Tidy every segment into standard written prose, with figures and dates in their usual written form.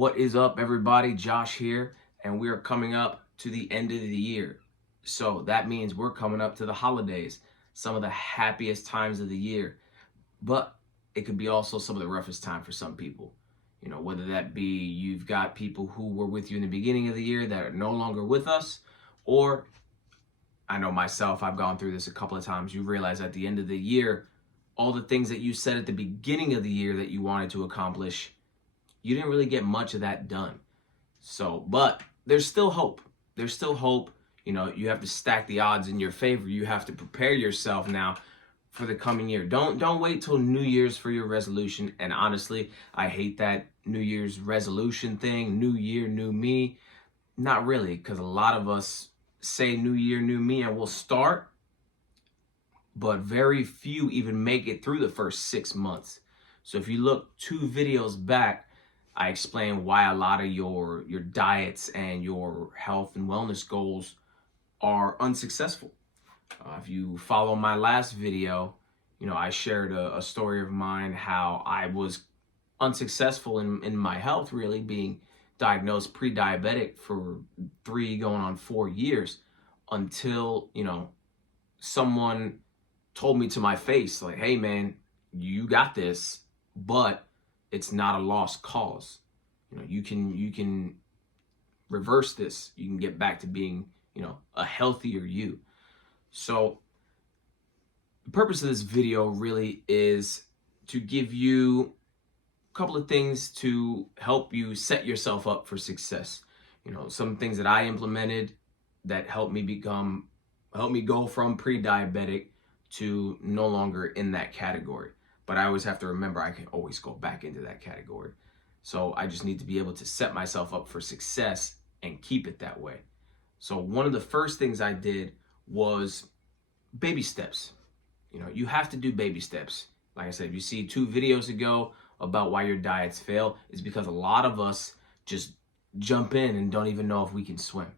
What is up, everybody? Josh here, and we are coming up to the end of the year. So that means we're coming up to the holidays, some of the happiest times of the year. But it could be also some of the roughest time for some people. You know, whether that be you've got people who were with you in the beginning of the year that are no longer with us, or I know myself, I've gone through this a couple of times. You realize at the end of the year, all the things that you said at the beginning of the year that you wanted to accomplish, you didn't really get much of that done. So, but there's still hope. There's still hope. You know, you have to stack the odds in your favor. You have to prepare yourself now for the coming year. Don't wait till New Year's for your resolution. And honestly, I hate that New Year's resolution thing. New year, new me. Not really, because a lot of us say new year, new me, and we'll start, but very few even make it through the first 6 months. So if you look 2 videos back, I explain why a lot of your diets and your health and wellness goals are unsuccessful. If you follow my last video, you know, I shared a story of mine, how I was unsuccessful in my health, really being diagnosed pre-diabetic for 3 going on 4 years until, you know, someone told me to my face, like, hey man, you got this, but it's not a lost cause. You know, you can reverse this. You can get back to being, you know, a healthier you. So the purpose of this video really is to give you a couple of things to help you set yourself up for success. You know, some things that I implemented that helped me go from pre-diabetic to no longer in that category. But I always have to remember I can always go back into that category. So I just need to be able to set myself up for success and keep it that way. So one of the first things I did was baby steps. You know, you have to do baby steps. Like I said, if you see 2 videos ago about why your diets fail, it's because a lot of us just jump in and don't even know if we can swim.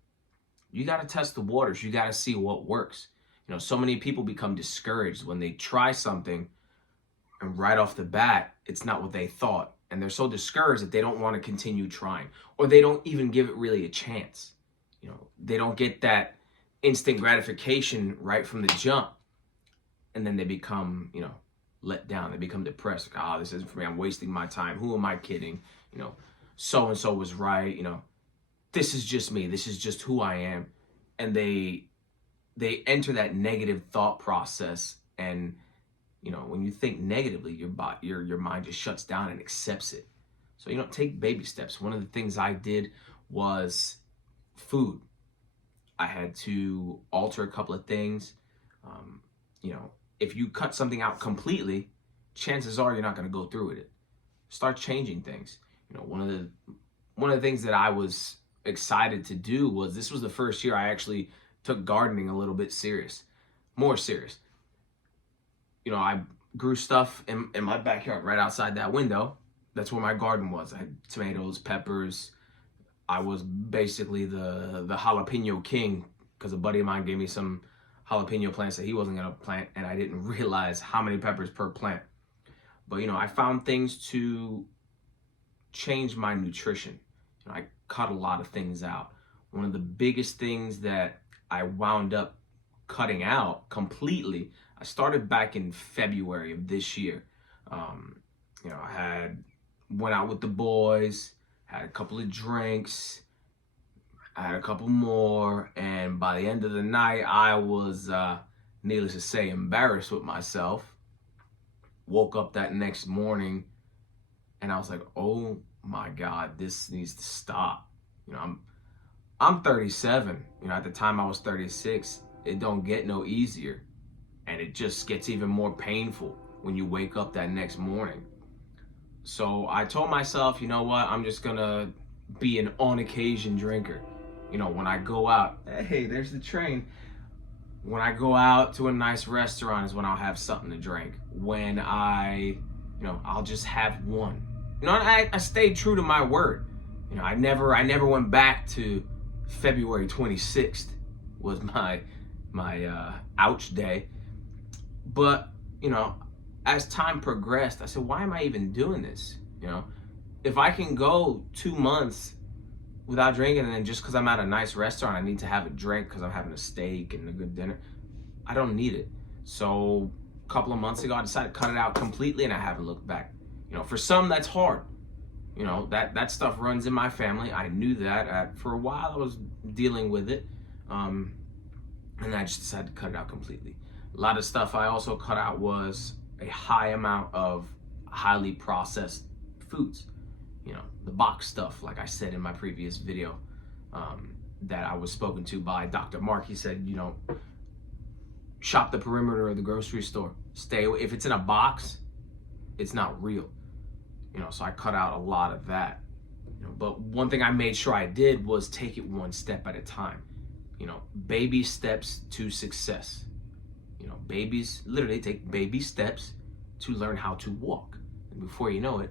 You got to test the waters. You got to see what works. You know, so many people become discouraged when they try something and right off the bat, it's not what they thought. And they're so discouraged that they don't want to continue trying, or they don't even give it really a chance. You know, they don't get that instant gratification right from the jump. And then they become, you know, let down. They become depressed. Like, this isn't for me. I'm wasting my time. Who am I kidding? You know, so-and-so was right. You know, this is just me. This is just who I am. And they enter that negative thought process, and you know, when you think negatively, your mind just shuts down and accepts it. So, you know, take baby steps. One of the things I did was food. I had to alter a couple of things. You know, if you cut something out completely, chances are you're not going to go through with it. Start changing things. You know, one of the things that I was excited to do was, this was the first year I actually took gardening a little bit more serious. You know, I grew stuff in my backyard right outside that window. That's where my garden was. I had tomatoes, peppers. I was basically the jalapeno king, because a buddy of mine gave me some jalapeno plants that he wasn't going to plant, and I didn't realize how many peppers per plant. But, you know, I found things to change my nutrition. You know, I cut a lot of things out. One of the biggest things that I wound up cutting out completely, I started back in February of this year. You know, I went out with the boys, had a couple of drinks, I had a couple more, and by the end of the night, I was, needless to say, embarrassed with myself. Woke up that next morning, and I was like, oh my God, this needs to stop. You know, I'm 37. You know, at the time I was 36. It don't get no easier. And it just gets even more painful when you wake up that next morning. So I told myself, you know what? I'm just gonna be an on-occasion drinker. You know, when I go out, hey, there's the train. When I go out to a nice restaurant is when I'll have something to drink. When I'll just have one. You know, I stayed true to my word. You know, I never went back to February 26th was my ouch day. But, you know, as time progressed, I said, why am I even doing this? You know, if I can go 2 months without drinking, and then just because I'm at a nice restaurant, I need to have a drink because I'm having a steak and a good dinner, I don't need it. So a couple of months ago, I decided to cut it out completely, and I haven't looked back. For some, that's hard. That stuff runs in my family. I knew that. For a while, I was dealing with it, and I just decided to cut it out completely. A lot of stuff I also cut out was a high amount of highly processed foods. The box stuff, like I said in my previous video, that I was spoken to by Dr. Mark. He said, shop the perimeter of the grocery store. Stay away. If it's in a box, it's not real. So I cut out a lot of that. But one thing I made sure I did was take it one step at a time. Baby steps to success. Babies literally take baby steps to learn how to walk. And before you know it,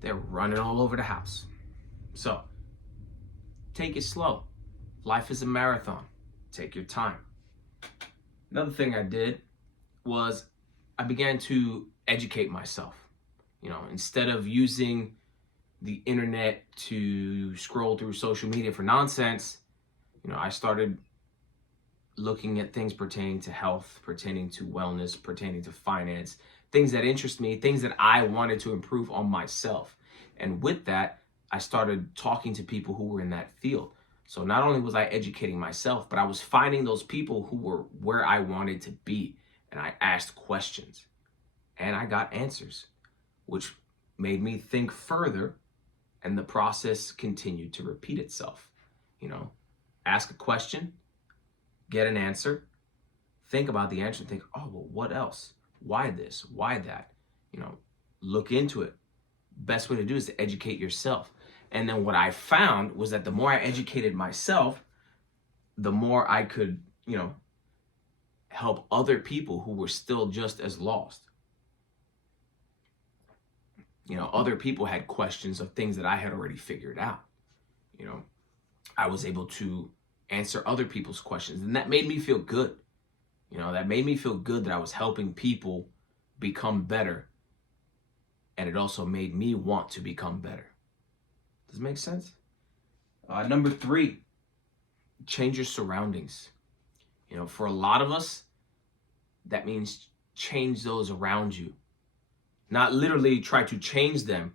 they're running all over the house. So take it slow. Life is a marathon. Take your time. Another thing I did was I began to educate myself. Instead of using the internet to scroll through social media for nonsense, I started looking at things pertaining to health, pertaining to wellness, pertaining to finance, things that interest me, things that I wanted to improve on myself. And with that, I started talking to people who were in that field. So not only was I educating myself, but I was finding those people who were where I wanted to be. And I asked questions and I got answers, which made me think further, and the process continued to repeat itself. Ask a question, get an answer, think about the answer, and think, oh, well, what else? Why this? Why that? Look into it. Best way to do is to educate yourself. And then what I found was that the more I educated myself, the more I could, help other people who were still just as lost. Other people had questions of things that I had already figured out. I was able to answer other people's questions, and that made me feel good. That made me feel good that I was helping people become better. And it also made me want to become better. Does it make sense? Number 3, change your surroundings. For a lot of us, that means change those around you. Not literally try to change them,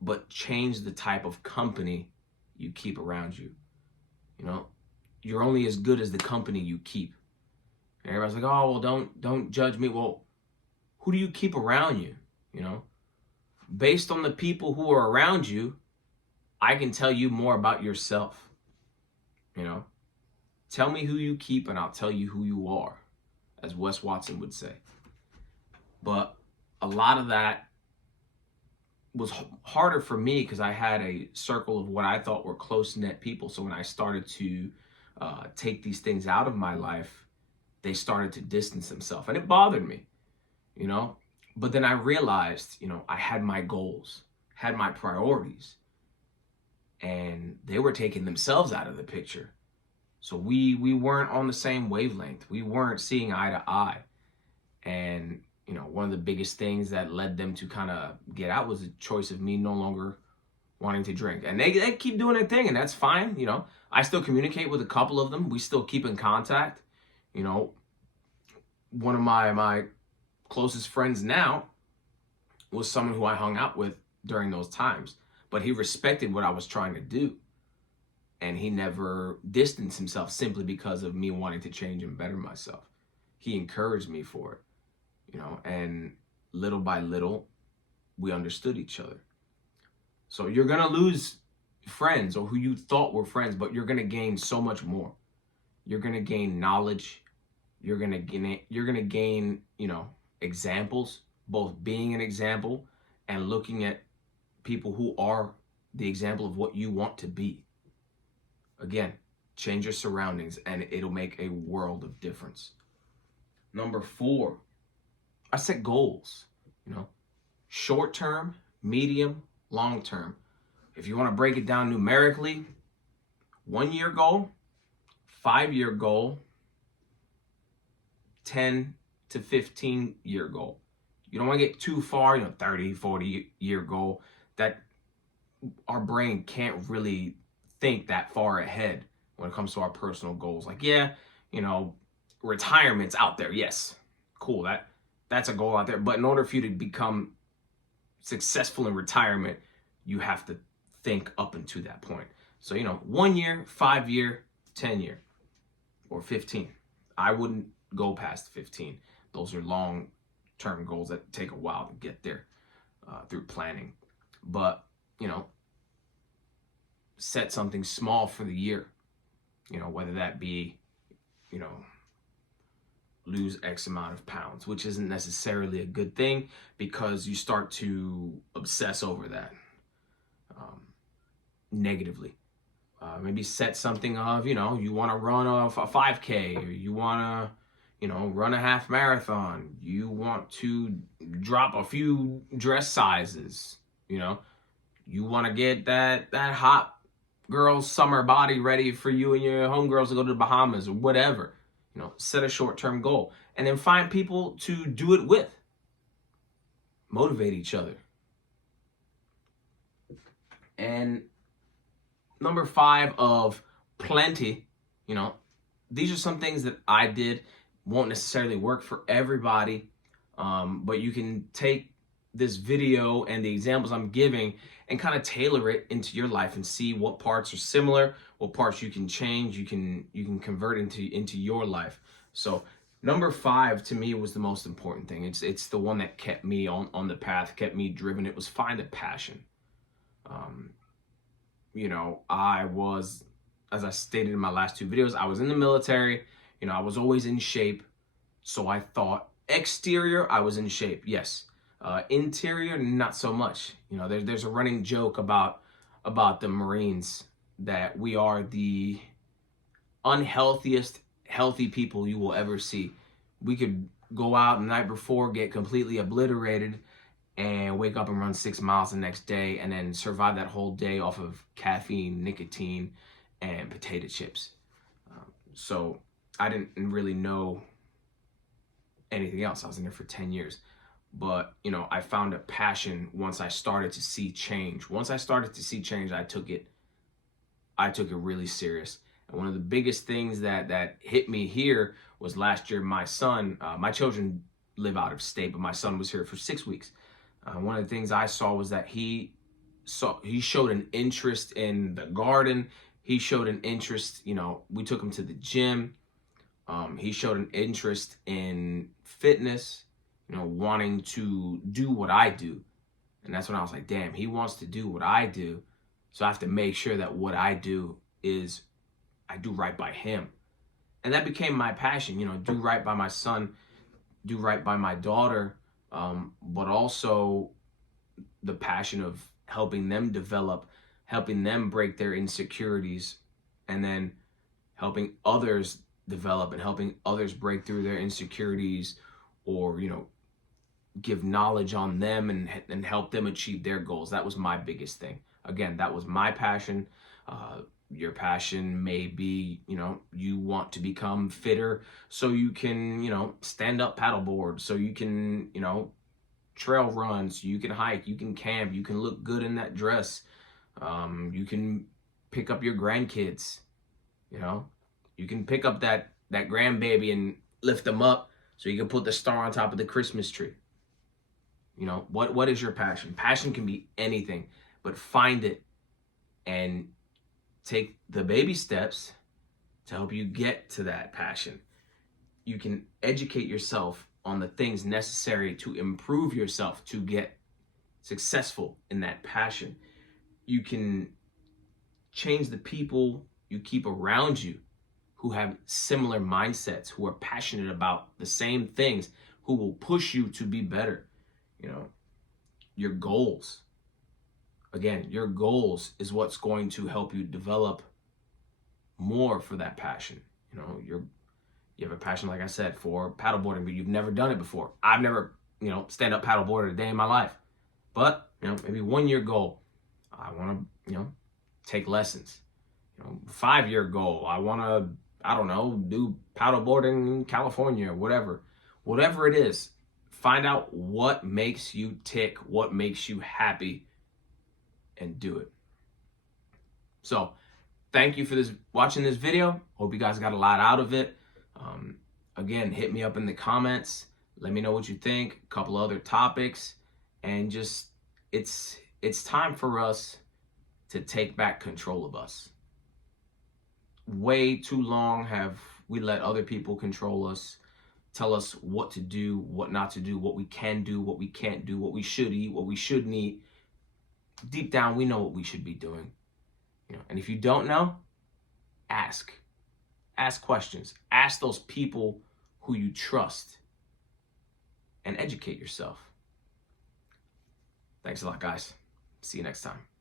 but change the type of company you keep around you. You're only as good as the company you keep. And everybody's like, oh, well, don't judge me. Well, who do you keep around you? Based on the people who are around you, I can tell you more about yourself. Tell me who you keep and I'll tell you who you are, as Wes Watson would say. But a lot of that was harder for me because I had a circle of what I thought were close-knit people. So when I started to take these things out of my life, they started to distance themselves. And it bothered me, But then I realized, I had my goals, had my priorities, and they were taking themselves out of the picture. So we weren't on the same wavelength. We weren't seeing eye to eye. And, one of the biggest things that led them to kind of get out was the choice of me no longer wanting to drink. And they keep doing their thing, and that's fine. I still communicate with a couple of them. We still keep in contact. One of my closest friends now was someone who I hung out with during those times, but he respected what I was trying to do. And he never distanced himself simply because of me wanting to change and better myself. He encouraged me for it, and little by little, we understood each other. So you're going to lose friends or who you thought were friends, but you're going to gain so much more. You're going to gain knowledge. You're going to gain, examples, both being an example and looking at people who are the example of what you want to be. Again, change your surroundings and it'll make a world of difference. Number 4, I set goals, short term, medium, long term. If you want to break it down numerically, 1-year goal, 5-year goal, 10 to 15-year goal. You don't want to get too far, 30, 40-year goal. That our brain can't really think that far ahead when it comes to our personal goals. Like, yeah, you know, retirement's out there. Yes, cool. That's a goal out there. But in order for you to become successful in retirement, you have to think up into that point. So, 1 year, 5 year, 10 year, or 15. I wouldn't go past 15. Those are long-term goals that take a while to get there through planning. But, set something small for the year, whether that be, lose X amount of pounds, which isn't necessarily a good thing because you start to obsess over that negatively. Maybe set something of, you want to run a 5K, or you want to, run a half marathon. You want to drop a few dress sizes, you want to get that hot girl summer body ready for you and your homegirls to go to the Bahamas or whatever. Set a short-term goal and then find people to do it with. Motivate each other. And number 5 of plenty, these are some things that I did. Won't necessarily work for everybody, but you can take this video and the examples I'm giving and kind of tailor it into your life and see what parts are similar, what parts you can change, you can convert into your life. So number 5 to me was the most important thing. It's the one that kept me on the path, kept me driven. It was find a passion. I was, as I stated in my last 2 videos, I was in the military. I was always in shape. So I thought exterior, I was in shape. Yes. Interior, not so much. There's a running joke about the Marines that we are the unhealthiest healthy people you will ever see. We could go out the night before, get completely obliterated, and wake up and run 6 miles the next day, and then survive that whole day off of caffeine, nicotine, and potato chips. So I didn't really know anything else. I was in there for 10 years. But, I found a passion once I started to see change. Once I started to see change, I took it really serious. And one of the biggest things that hit me here was last year, my son, my children live out of state, but my son was here for 6 weeks. One of the things I saw was that he showed an interest in the garden. He showed an interest, we took him to the gym. He showed an interest in fitness, wanting to do what I do. And that's when I was like, damn, he wants to do what I do. So I have to make sure that what I do is I do right by him. And that became my passion, do right by my son, do right by my daughter, but also the passion of helping them develop, helping them break their insecurities, and then helping others develop and helping others break through their insecurities, or, give knowledge on them and help them achieve their goals. That was my biggest thing. Again, that was my passion. Your passion may be, you want to become fitter so you can, stand up paddleboard, so you can, trail run, so you can hike, you can camp, you can look good in that dress. You can pick up your grandkids, you can pick up that grandbaby and lift them up so you can put the star on top of the Christmas tree. What is your passion? Passion can be anything, but find it and take the baby steps to help you get to that passion. You can educate yourself on the things necessary to improve yourself to get successful in that passion. You can change the people you keep around you who have similar mindsets, who are passionate about the same things, who will push you to be better. Your goals. Again, your goals is what's going to help you develop more for that passion. You have a passion, like I said, for paddleboarding, but you've never done it before. I've never, stand up paddleboarded a day in my life. But, maybe 1 year goal. I want to, take lessons. 5-year goal. I want to, do paddleboarding in California, whatever. Whatever it is, find out what makes you tick, what makes you happy, and do it. So thank you for watching this video. Hope you guys got a lot out of it. Again, hit me up in the comments. Let me know what you think. A couple other topics. And just, it's time for us to take back control of us. Way too long have we let other people control us, tell us what to do, what not to do, what we can do, what we can't do, what we should eat, what we shouldn't eat. Deep down, we know what we should be doing. And if you don't know, ask. Ask questions. Ask those people who you trust and educate yourself. Thanks a lot, guys. See you next time.